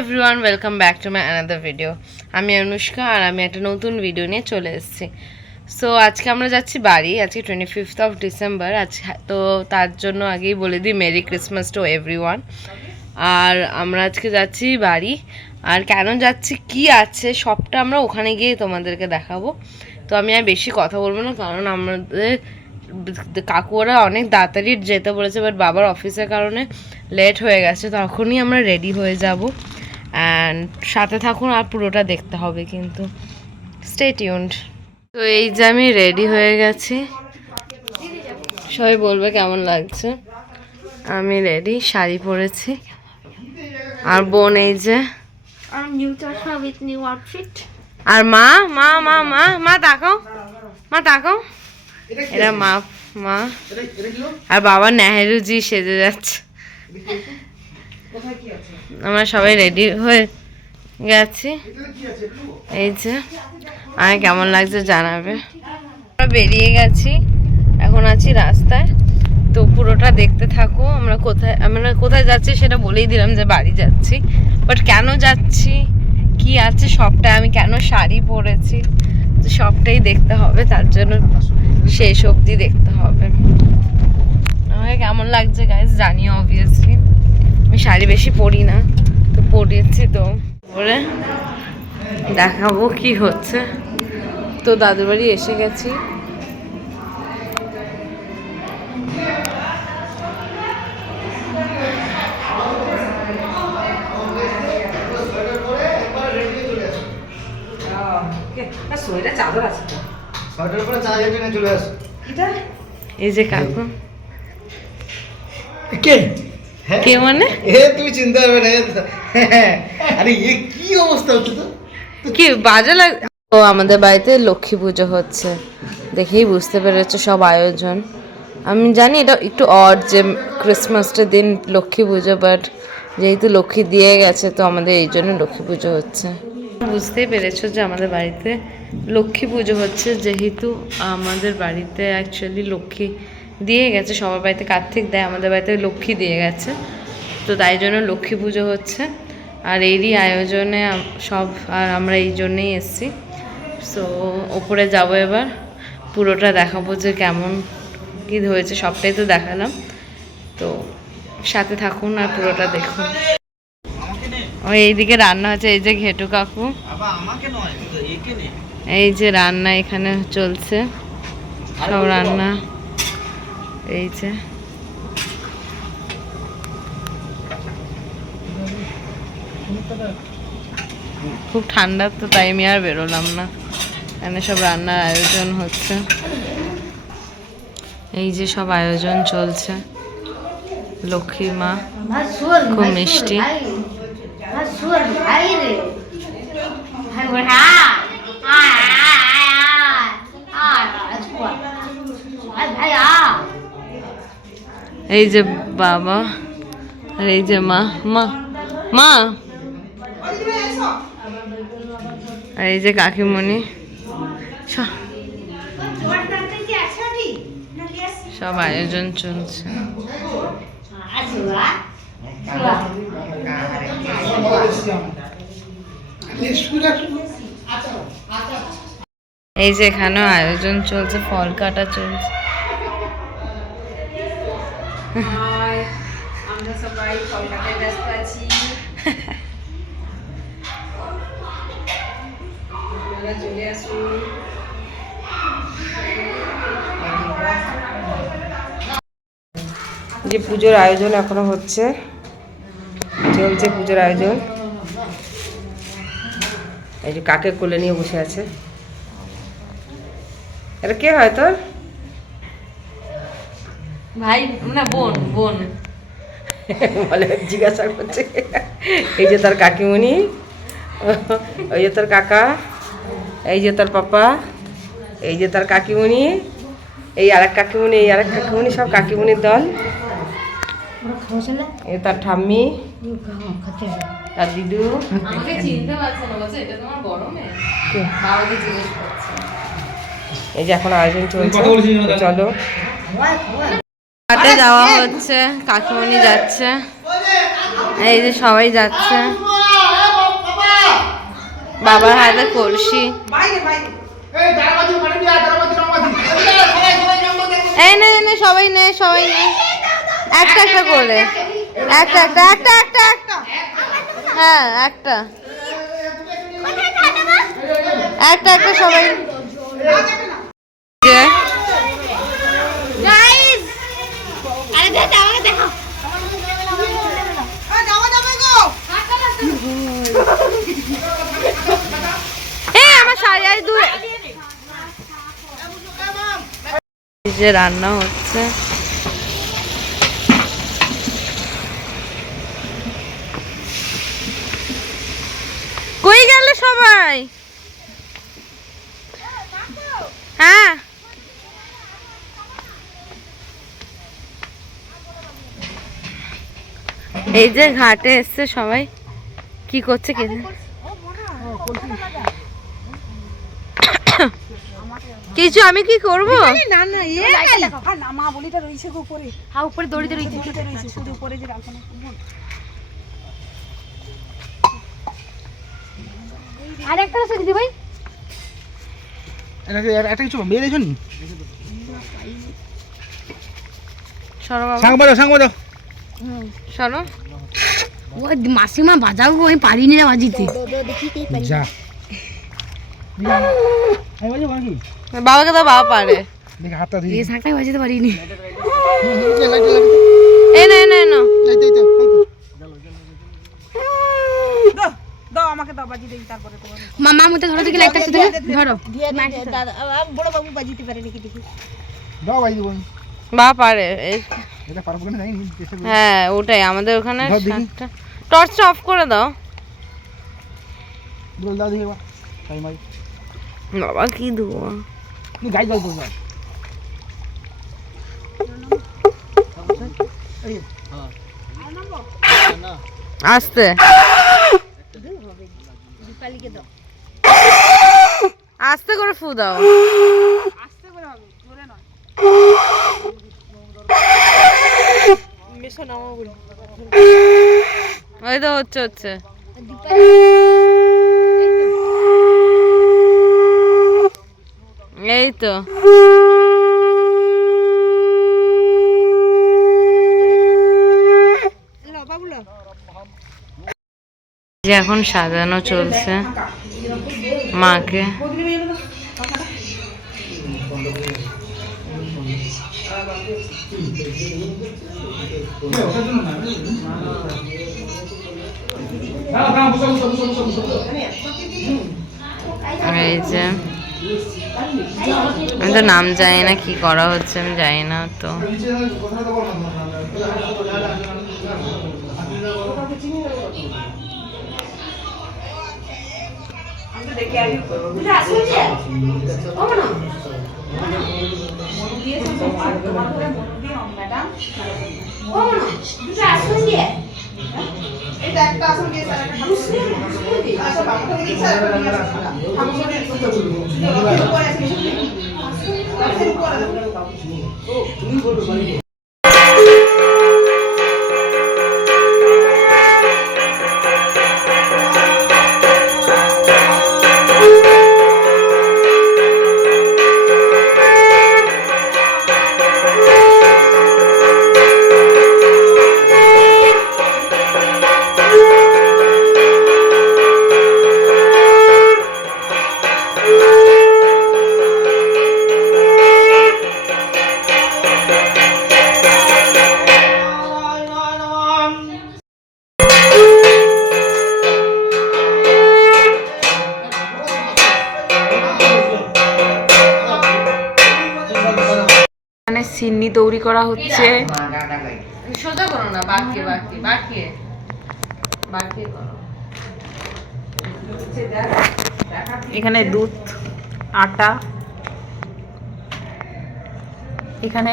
Everyone, welcome back to my another video. আমি অনুষ্কা আর আমি একটা নতুন ভিডিও নিয়ে চলে এসেছি। সো আজকে আমরা যাচ্ছি বাড়ি। আজকে 25th ডিসেম্বর আছে, তো তার জন্য আগেই বলে দিই মেরি ক্রিসমাস টু এভরিওয়ান। আর আমরা আজকে যাচ্ছি বাড়ি। আর কেন যাচ্ছি, কি আছে, সবটা আমরা ওখানে গিয়ে তোমাদেরকে দেখাবো। তো আমি আর বেশি কথা বলবো না, কারণ আমাদের কাকুরা অনেক তাড়াতাড়ি যেতে বলেছে, বাট বাবার অফিসের কারণে লেট হয়ে গেছে। তখনই আমরা রেডি হয়ে যাব। অ্যান্ড সাথে থাকুন, আর পুরোটা দেখতে হবে কিন্তু। Stay tuned. তো এই যে আমি রেডি হয়ে গেছি, সবাই বলবে কেমন লাগছে। আমি রেডি, শাড়ি পরেছি। আর বোন এই যে, আর মা মা মা মা মা তাকাও, মা তাকাও, এরা মা মা। আর বাবা নেহেরুজি সেজে যাচ্ছে। আমরা সবাই রেডি হয়ে গেছি। এই যে আমায় কেমন লাগছে জানাবে। আমরা বেরিয়ে গেছি, এখন আছি রাস্তায়। তো পুরোটা দেখতে থাকো। আমরা কোথায় যাচ্ছি সেটা বলেই দিলাম যে বাড়ি যাচ্ছি, বাট কেন যাচ্ছি, কি আছে সবটা, আমি কেন শাড়ি পরেছি, তো সবটাই দেখতে হবে। তার জন্য শেষ অবধি দেখতে হবে। আমাকে কেমন লাগছে গাইস জানিও অবভিয়াসলি। আমি শাড়ি বেশি পরি না, তো পরেছি, তো পরে দেখাবো কি হচ্ছে। তো দাদুর বাড়ি এসে গেছি। এই যে কাকু, কে মানে তুমি চিন্তা করবে না। আরে কি অবস্থা হচ্ছে, তো কি বাজে লাগে। ও আমাদের বাড়িতে লক্ষ্মী পুজো হচ্ছে, দেখেই বুঝতে পেরেছো সব আয়োজন। আমি জানি এটা একটু অড যে ক্রিসমাসটার দিন লক্ষ্মী পুজো, বাট যেহেতু লক্ষ্মী দিয়ে গেছে, তো আমাদের এই জন্য লক্ষ্মী পুজো হচ্ছে। বুঝতেই পেরেছো যে আমাদের বাড়িতে লক্ষ্মী পুজো হচ্ছে, যেহেতু আমাদের বাড়িতে অ্যাকচুয়ালি লক্ষ্মী দিয়ে গেছে। সবার বাড়িতে কার্তিক দেয়, আমাদের বাড়িতে লক্ষ্মী দিয়ে গেছে, তো তাই জন্য লক্ষ্মী পুজো হচ্ছে। আর এরই আয়োজনে সব, আর আমরা এই জন্যেই এসেছি। সো ওপরে যাবো এবার, পুরোটা দেখাবো যে কেমন কী হয়েছে, সবটাই তো দেখালাম। তো সাথে থাকুন আর পুরোটা দেখুন। ওই এইদিকে রান্না হচ্ছে, এই যে ঘেটু কাকু, এই যে রান্না এখানে চলছে, সব রান্না। এই যে খুব ঠান্ডা, তো তাই আমি আর বেরোলাম না। এখানে সব রান্নার আয়োজন হচ্ছে, এই যে সব আয়োজন চলছে। লক্ষ্মী মা খুব মিষ্টি। এই যে বাবা, আর এই যে মা মা মা, আর এই যে কাকিমণি, সব আয়োজন চলছে। এই যে এখানেও আয়োজন চলছে, ফল কাটা চলছে। আমরা সবাই ফল কাটায় ব্যস্ত আছি। চলে আসুন। যে পুজোর আয়োজন এখনো হচ্ছে, চলছে পুজোর আয়োজন। এই যে কাকে কোলে নিয়ে বসে আছে, এটা কে হয় তোর ভাই না বোন? বোন বলে, জিজ্ঞাসা করছে। এই যে তার কাকিমণি, ওই যে তোর কাকা, এই যে তোর পাপা, এই যে তার কাকিমণি, এই আরেক কাকিমণি, এই আরেক কাকিমণি, সব কাকিমণির দল। এই তার ঠাম্মি, তার দিদু। এই যে এখন আয়োজন চলছে, চলো। হাটে যাওয়া হচ্ছে, কাকিমণি যাচ্ছে, এই যে সবাই যাচ্ছে। বাবার হাতে কলসি। এই নে নে সবাই নে সবাই নে, একটা একটা করে, একটা একটা একটা একটা একটা, হ্যাঁ একটা একটা একটা সবাই। আমার শাড়ি আর দূরে যে রান্না হচ্ছে। কই গেল সবাই? হ্যাঁ এই যে ঘাটে এসছে সবাই, কি করছে কে জানে? কিছু আমি কি করবো? না না মা বলিটা রইছে উপরে, হ্যাঁ উপরে দড়িতে রইছে শুধু উপরে যে রাখো না। আর একটা আছে দিদি ভাই, একটা কিছু মেরে রেখেছো নি? সরো বাবা, সাং বাজাও, সাং বাজাও। সরো। ও মাসিমা বাজাও গো, আমি পারিনি না বাজিতে। যা আমি বাজাবো নাকি? বাবাকে তো বাবা পারে। দেখি হাতটা ধুই। এই শাকটাই বাজিতে পারিনি। এই না না না, দাও আমাকে দাও, বাজি দেই তারপরে তোমার। মামা মতে ধরো দেখি লাইটটা আছে, ধরো বড় বাবু বাজিতে পারে নাকি দেখি। দাও ভাই দিব। বাবা পারে। এটা পারবো না জানি নি। হ্যাঁ ওটাই আমাদের ওখানে। দাও দেখি। টর্চটা অফ করে দাও। বল দাও দেখি বাবা। তাই মাই। বাবা কি ধোয়া। নি গাই দাও তো। আস্তে আস্তে করে ফু দাও। আস্তে করে হবে, জোরে নয়। ওই তো হচ্ছে হচ্ছে। এই তো যে এখন সাজানো চলছে মাকে। এই যে আমি তো নাম জানি না, কি করা হচ্ছে আমি জানি না তো। সিন্নি তৈরি করা হচ্ছে। সোজা করো না, বাকি বাকি বাকি বাকি করো। এখানে দুধ, আটা, এখানে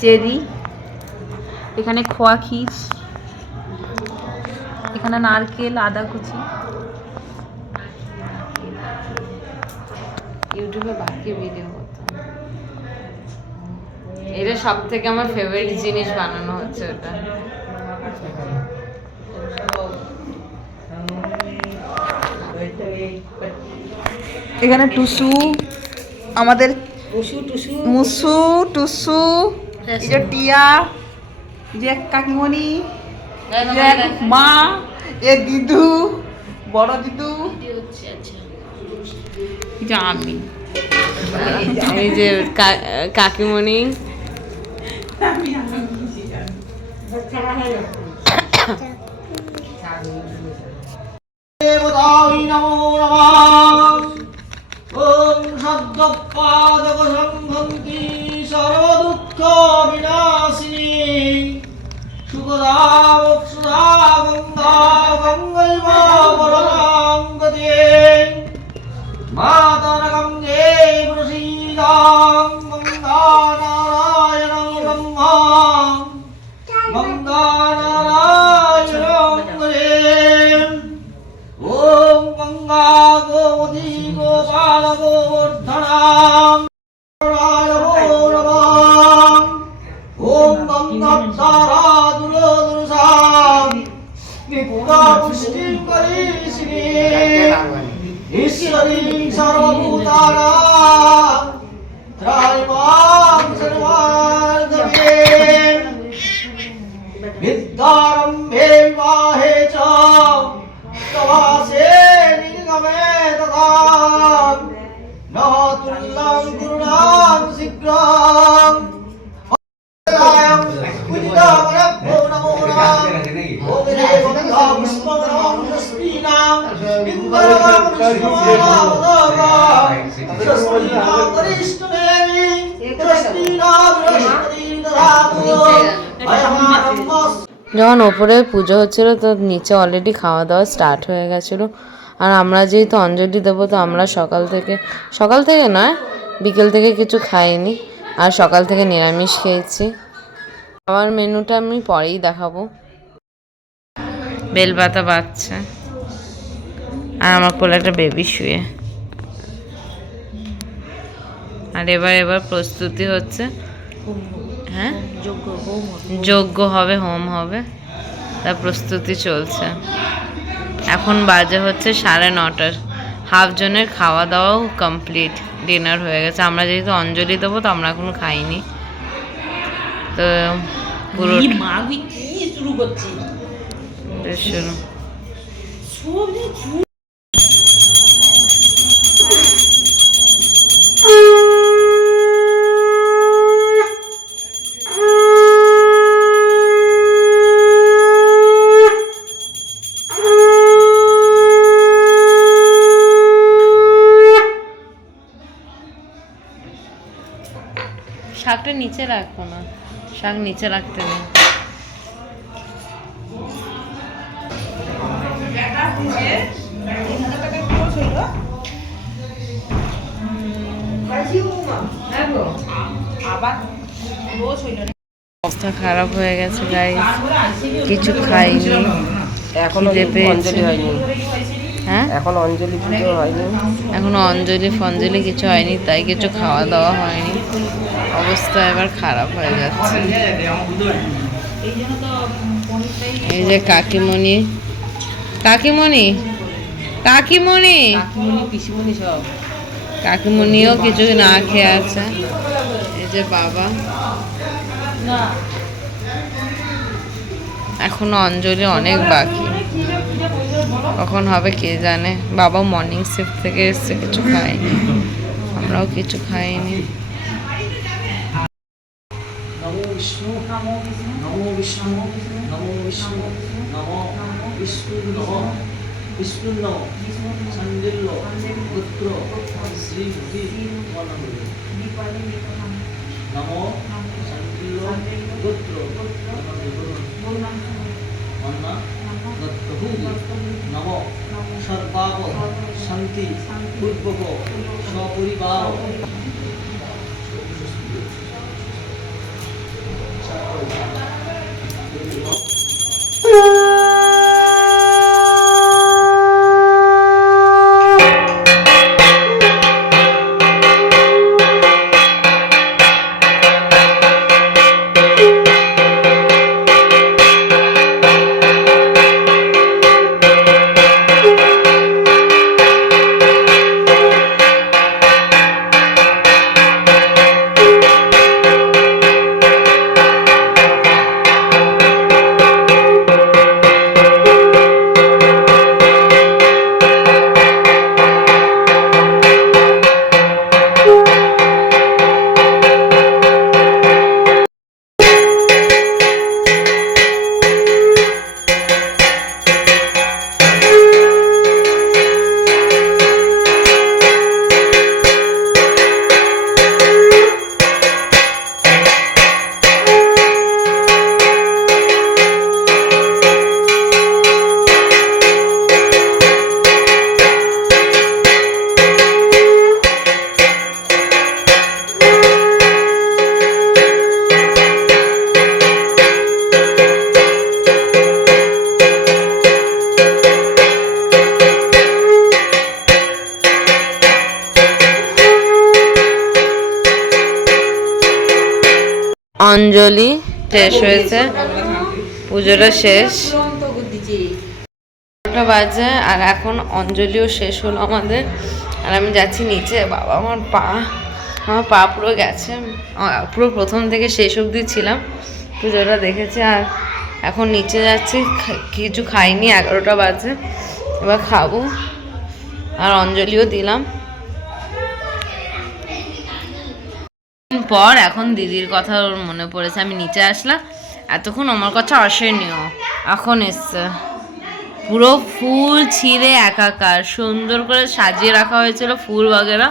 চেরি, এখানে খোয়া ক্ষীর, এখানে নারকেল, আদা কুচি। ইউটিউবে বাকি ভিডিও করতাম। এটা সব থেকে আমার ফেভারিট জিনিস বানানো হচ্ছে ওটা। এখানে টুসু আমাদের টুসু টুসু মুসু টুসু, এই যে টিয়া, এই যে কাকিমণি, এই যে মা, এ দিদু, বড় দিদু, এই যে আমি। এই যে কাকিমণি, দেবতায় নমো নমঃ। ওম সদ্যপাদক সংঘন্তি সর্বদুঃখ বিনাশিনী সুখদা মোক্ষদা গঙ্গা গঙ্গৈব পরমাং গতে মাতর গঙ্গে প্রসীদাং গঙ্গা নারায়ণং ব্রহ্মা গঙ্গা নারায়ণং হরে। ওম গঙ্গা গোমতী গোপাল গোবর্ধনাং নারায়ণো নমঃ। ওম গঙ্গাধারা দুরদুরসাং নিত্যা পুষ্টিং করিষ্যে ঈশ্বরী সর্বভূতানাং ত্রায়মাং সর্বার্থে বিদ্যারম্ভে বিবাহে চ তবাসে নিগমে তথা ন তুল্যং গুণাং শীঘ্রং উদিতমনভ্যো নমো নমঃ। ওম দেবতা পুষ্পগণং স্মৃণাং ইন্দ্রগং পুষ্পমালাবদগং স্মৃণাং করিষ্ণদেবী স্মৃণাং বৃহস্পতি দধাতু অয়মারম্ভঃ। যখন ওপরে পুজো হচ্ছিল তো নিচে অলরেডি খাওয়া দাওয়া স্টার্ট হয়ে গেছিলো। আর আমরা যেহেতু অঞ্জলি দেবো তো আমরা সকাল থেকে নয় বিকেল থেকে কিছু খাইনি, আর সকাল থেকে নিরামিষ খেয়েছি। খাওয়ার মেনুটা আমি পরেই দেখাবো। বেলপাতা বাচ্চা আর আমার কোলে একটা বেবি শুয়ে। আর এবার প্রস্তুতি হচ্ছে, হ্যাঁ যজ্ঞ হবে, হোম হবে, তার প্রস্তুতি চলছে। এখন বাজে হচ্ছে 9:30। হাফ জনের খাওয়া দাওয়াও কমপ্লিট, ডিনার হয়ে গেছে। আমরা যেহেতু অঞ্জলি দেবো তো আমরা এখনো খাইনি, তো পুরো শুরু। শাকটা নিচে রাখো না, শাক নিচে রাখতে নেই। অবস্থা খারাপ হয়ে গেছে গাইস, কিছু খাইনি, এখনো অঞ্জলি হয়নি। হ্যাঁ এখন অঞ্জলি পুজো হয়নি, এখনো অঞ্জলি ফঞ্জলি কিছু হয়নি, তাই কিছু খাওয়া দাওয়া হয়নি। অবস্থা এবার খারাপ হয়ে যাচ্ছে। এই যে কাকিমণি পিসিমণি সব কাকিমণিও কিছু না খেয়ে আছে। এই যে বাবা, এখনো অঞ্জলি অনেক বাকি, কখন হবে কে জানে। বাবা মর্নিং শিফট থেকে এসছে, কিছু খায়নি, আমরাও কিছু খাইনি। নমো বিষ্ণু নমো বিষ্ণু নমো বিষ্ণু নমো বিষ্ণু নমো বিষ্ণু নমো সঞ্জিল্য পুত্র শ্রী নমো সঞ্জিল্য পুত্র নমো সর্বাপ শান্তি পূর্বক সপরিবার অঞ্জলি শেষ হয়েছে, পুজোটা শেষ, 9টা বাজে আর এখন অঞ্জলিও শেষ হলো আমাদের। আর আমি যাচ্ছি নিচে। বাবা আমার পা পুরো গেছে, পুরো প্রথম থেকে শেষ অবধি ছিলাম, পুজোটা দেখেছি। আর এখন নিচে যাচ্ছি, কিছু খাইনি, 11টা বাজে, এবার খাবো। আর অঞ্জলিও দিলাম। পর এখন দিদির কথা ওর মনে পড়েছে, আমি নিচে আসলাম, এতক্ষণ আমার কথা আসেনিও, এখন এসছে। পুরো ফুল ছিঁড়ে একাকার, সুন্দর করে সাজিয়ে রাখা হয়েছিল ফুল বগেরা,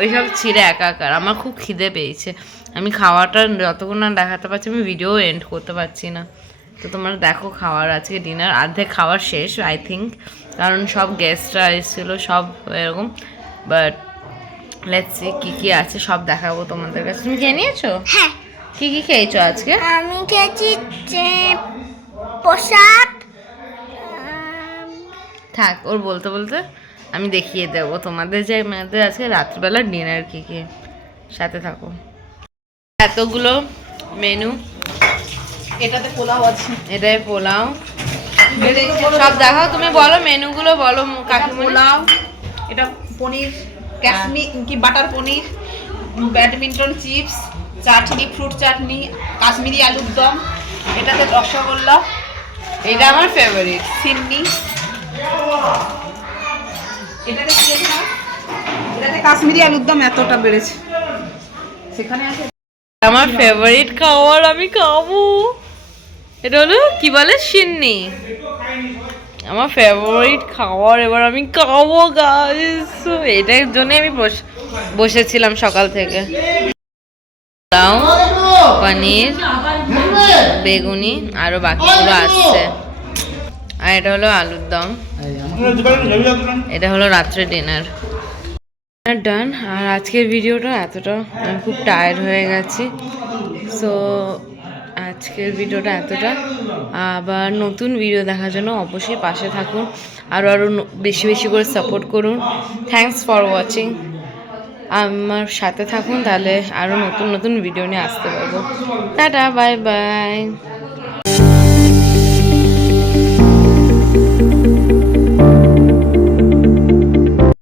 ওইসব ছিঁড়ে একাকার। আমার খুব খিদে পেয়েছে, আমি খাওয়াটা যতক্ষণ না দেখাতে পারছি আমি ভিডিও এন্ড করতে পারছি না। তো তোমরা দেখো খাওয়ার, আজকে ডিনার অর্ধেক খাওয়ার শেষ আই থিঙ্ক, কারণ সব গেস্টরা এসেছিলো সব এরকম। বাট লেটস সি কি কি আছে সব দেখাবো তোমাদের কাছে। তুমি খেয়ে নিয়েছো? হ্যাঁ, কি কি খেয়েছো আজকে? আমি খেয়েছি প্রসাদ। থাক, ওর বলতে বলতে আমি দেখিয়ে দেবো তোমাদের যে আমাদের আজকে রাত্রিবেলা ডিনার কি কি, সাথে থাকো। এতগুলো মেনু, এটাতে পোলাও আছে, এটাই পোলাও, সব দেখাও, তুমি বলো মেনুগুলো বলো কাকিমণি। পোলাও, এটা পনির কাশ্মীর কি বাটার পনির, ব্যাডমিন্টন চিপস, চাটনি, ফ্রুট চাটনি, কাশ্মীরি আলুর দম, এটাতে রসগোল্লা, এটা আমার ফেভারিট। সিন্নি, এটাতে কি আছে না, এটাতে কাশ্মীরি আলুর দম এতটা বেড়েছে, সেখানে আছে আমার ফেভারিট খাবার, আমি খাবো। এটা হলো কি বলে, সিন্নি, আমার ফেভারিট খাবার, এবার আমি খাবো গাইস। এটার জন্য আমি বসেছিলাম সকাল থেকে। পোলাও, পনির, বেগুনি, আরো বাকিগুলো আসছে। আর এটা হলো আলুর দম, এটা হলো রাত্রে ডিনার ডান। আর আজকের ভিডিওটা এতটা, আমি খুব টায়ার্ড হয়ে গেছি। সো আজকের ভিডিওটা এতটা, আবার নতুন ভিডিও দেখার জন্য অবশ্যই পাশে থাকুন, আরও বেশি বেশি করে সাপোর্ট করুন। থ্যাঙ্কস ফর ওয়াচিং, আমার সাথে থাকুন, তাহলে আরও নতুন নতুন ভিডিও নিয়ে আসতে পারবো। Tata, bye bye.